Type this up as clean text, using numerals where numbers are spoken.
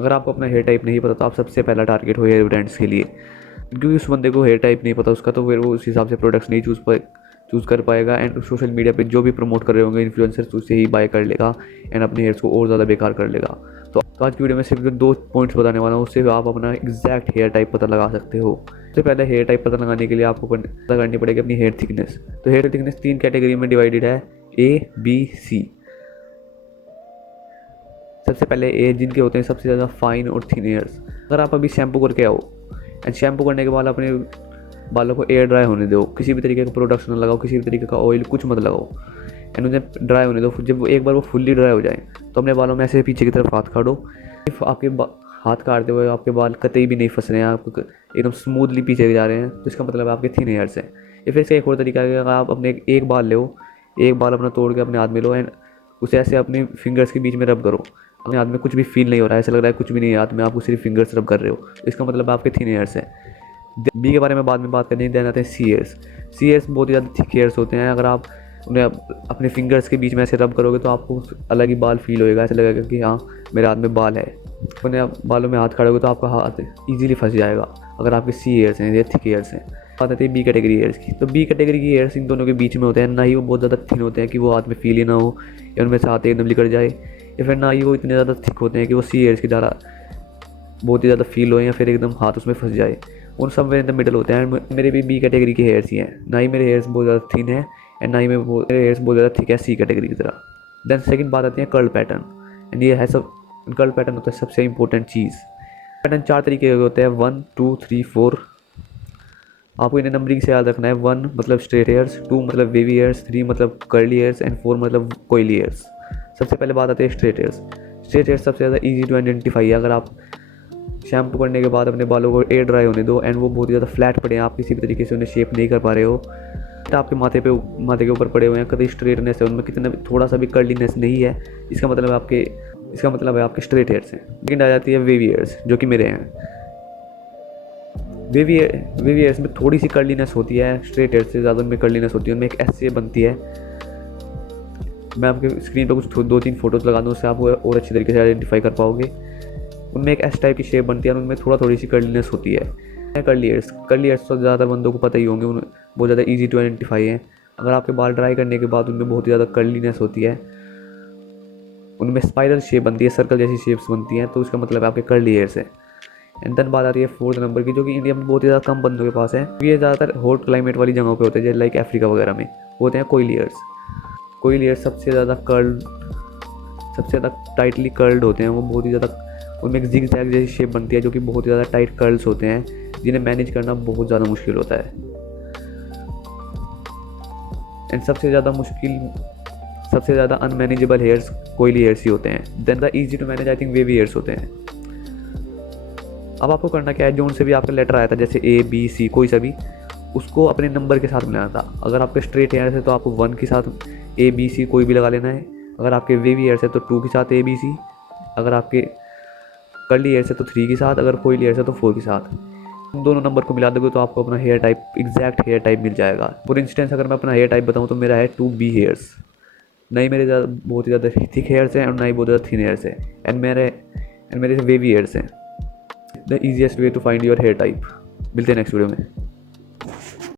अगर आपको अपना हेयर टाइप नहीं पता तो आप सबसे पहला टारगेट हो हेयर ब्रांड्स के लिए, क्योंकि उस बंदे को हेयर टाइप नहीं पता उसका, तो फिर वो उस हिसाब से प्रोडक्ट्स नहीं चूज़ कर पाएगा। एंड सोशल मीडिया पे जो भी प्रमोट कर रहे होंगे इन्फ्लुएंसर्स उसे ही बाय कर लेगा एंड अपने हेयर्स को और ज़्यादा बेकार कर लेगा। तो आज की वीडियो में सिर्फ 2 पॉइंट्स बताने वाला हूँ, उससे आप अपना एग्जैक्ट हेयर टाइप पता लगा सकते हो। सबसे पहले हेयर टाइप पता लगाने के लिए आपको पता करनी पड़ेगी अपनी हेयर थिकनेस। तो हेयर थिकनेस 3 कैटेगरी में डिवाइडेड है, A, B, C। सबसे पहले ए, जिनके होते हैं सबसे ज़्यादा फाइन और थिन हेयर्स। अगर आप अभी शैम्पू करके आओ एंड शैम्पू करने के बाद अपने बालों को एयर ड्राई होने दो, किसी भी तरीके का प्रोडक्ट ना लगाओ, किसी भी तरीके का ऑयल कुछ मत लगाओ एंड उन्हें ड्राई होने दो। जब एक बार वो फुल्ली ड्राई हो जाए तो अपने बालों में ऐसे पीछे की तरफ हाथ काटो। इफ़ आपके हाथ काटते हुए आपके बाल कतई भी नहीं फंस रहे हैं, आप एकदम स्मूथली पीछे जा रहे हैं, तो इसका मतलब आपके थिन हेयर्स हैं। या फिर इसका एक और तरीका है, अगर आप अपने एक बाल ले, एक बाल अपना तोड़ के अपने हाथ में लो एंड उसे ऐसे अपने फिंगर्स के बीच में रब करो। अपने हाथ में कुछ भी फील नहीं हो रहा है, ऐसा लग रहा है कुछ भी नहीं है हाथ में, आपको सिर्फ फिंगर्स रब कर रहे हो, इसका मतलब आपके थिन हेयर्स हैं। बी के बारे में बाद में बात करेंगे। देन आते हैं सी हेयर्स। सी हेयर्स बहुत ही ज़्यादा थिक हेयर्स होते हैं। अगर आप उन्हें अपने फिंगर्स के बीच में ऐसे रब करोगे तो आपको अलग ही बाल फील होएगा, ऐसा लगेगा कि हाँ मेरे हाथ में बाल है। उन्हें आप बालों में हाथ खड़ोगे तो आपका हाथ ईजिली फंस जाएगा अगर आपके सी हेयर्स हैं या थिक हेयर्स हैं। बात आती है बी कैटेगरी हेयर्स की। तो बी कैटेगरी की हेयर्स इन दोनों के बीच में होते हैं, ना ही वो बहुत ज़्यादा थिन होते हैं कि वो हाथ में फील ही ना हो या उनमें से हाथ एकदम निकल जाए, या फिर ना ही वो इतने ज़्यादा थिक होते हैं कि वो सी हेयर्स की तरह बहुत ही ज़्यादा फील हो या फिर एकदम हाथ उसमें फंस जाए। उन सब में इन द मिडल होते हैं। मेरे भी बी कैटेगरी के हेयर्स ही हैं, ना ही मेरे हेयर्स बहुत ज़्यादा थिन है एंड ना ही मेरे हेयर्स बहुत ज़्यादा थिक है सी कैटेगरी की तरह। देन सेकंड बात आती है कर्ल पैटर्न। एंड ये है सब कर्ल पैटर्न होता है सबसे इंपॉर्टेंट चीज़। पैटर्न 4 तरीके के होते हैं, 1, 2, 3, 4। आपको इन्हें नंबरिंग से याद रखना है। 1 मतलब स्ट्रेट हेयर्स, 2 मतलब वेवी हेयर्स, 3 मतलब कर्ली हेयर्स एंड 4 मतलब कोयली हेयर्स। सबसे पहले बात आती है स्ट्रेट हेयर्स। स्ट्रेट हेयर्स सबसे ज़्यादा ईजी टू आइडेंटिफाई है। अगर आप शैम्पू करने के बाद अपने बालों को एयर ड्राई होने दो एंड वो बहुत ही ज़्यादा फ्लैट पड़े हैं, आप किसी भी तरीके से उन्हें शेप नहीं कर पा रहे हो, तो आपके माथे के ऊपर पड़े हुए हैं, कभी स्ट्रेटनेस है उनमें, कितना थोड़ा सा भी कर्लीनेस नहीं है, इसका मतलब है आपके स्ट्रेट हेयर्स हैं। लेकिन आ जाती है वेवी हेयर्स, जो कि मेरे हैं। वेवी हेयर्स में थोड़ी सी कर्लीनेस होती है, स्ट्रेट हेयर्स से ज़्यादा उनमें कर्लीनेस होती है। उनमें एक ऐसे बनती है, मैं आपके स्क्रीन पर कुछ 2-3 फोटोज़ लगा दूँ, उससे आप और अच्छी तरीके से आइडेंटिफाई कर पाओगे। उनमें एक एस टाइप की शेप बनती है और उनमें थोड़ी सी कर्लीनेस होती है। कर्ली हेयर्स तो ज़्यादा बंदों को पता ही होंगे, उन्हें बहुत ज़्यादा ईजी टू आइडेंटिफाई है। अगर आपके बाल ड्राई करने के बाद उनमें बहुत ही ज़्यादा कर्लीनेस होती है, उनमें स्पाइरल शेप बनती है, सर्कल जैसी शेप्स बनती हैं, तो उसका मतलब आपके कर्ली हेयर्स है। एंड देन बात आती है 4th नंबर की, जो कि इंडिया में बहुत ही ज़्यादा कम बंदों के पास है। ये ज़्यादातर हॉट क्लाइमेट वाली जगहों पे होते हैं, जैसे लाइक अफ्रीका वगैरह में होते हैं कोयली हेयर्स। सबसे ज़्यादा टाइटली कर्ल्ड होते हैं। वो बहुत ही ज़्यादा, उनमें एक जिग जैग जैसी शेप बनती है, जो कि बहुत ही ज़्यादा टाइट कर्ल्स होते हैं, जिन्हें मैनेज करना बहुत ज़्यादा मुश्किल होता है। एंड सबसे ज़्यादा अनमैनेजेबल हेयर्स कोयली हेयर्स ही होते हैं। Then the easy to manage I think wavy hairs होते हैं। अब आपको करना क्या है, जो उनसे भी आपका लेटर आया था जैसे A, B, C कोई सा भी, उसको अपने नंबर के साथ मिलाना था। अगर आपके स्ट्रेट हेयर्स है तो आपको 1 के साथ A, B, C कोई भी लगा लेना है। अगर आपके वेवी हेयर्स है तो 2 के साथ A, B, C। अगर आपके कर्ली हेयर्स है तो 3 के साथ, अगर कोयली हेयर्स है तो 4 के साथ। इन दोनों नंबर को मिला दोगे तो आपको अपना hair type, exact hair type मिल जाएगा। फॉर इंस्टेंस अगर मैं अपना हेयर टाइप बताऊँ तो मेरा है 2B हेयर्स। नहीं मेरे बहुत ही ज़्यादा थिक हेयर्स हैं और ना ही बहुत ज़्यादा थिन हेयर्स हैं, एंड मेरे वेवी हेयर्स हैं। The easiest way to find your hair type. मिलते हैं नेक्स्ट वीडियो में।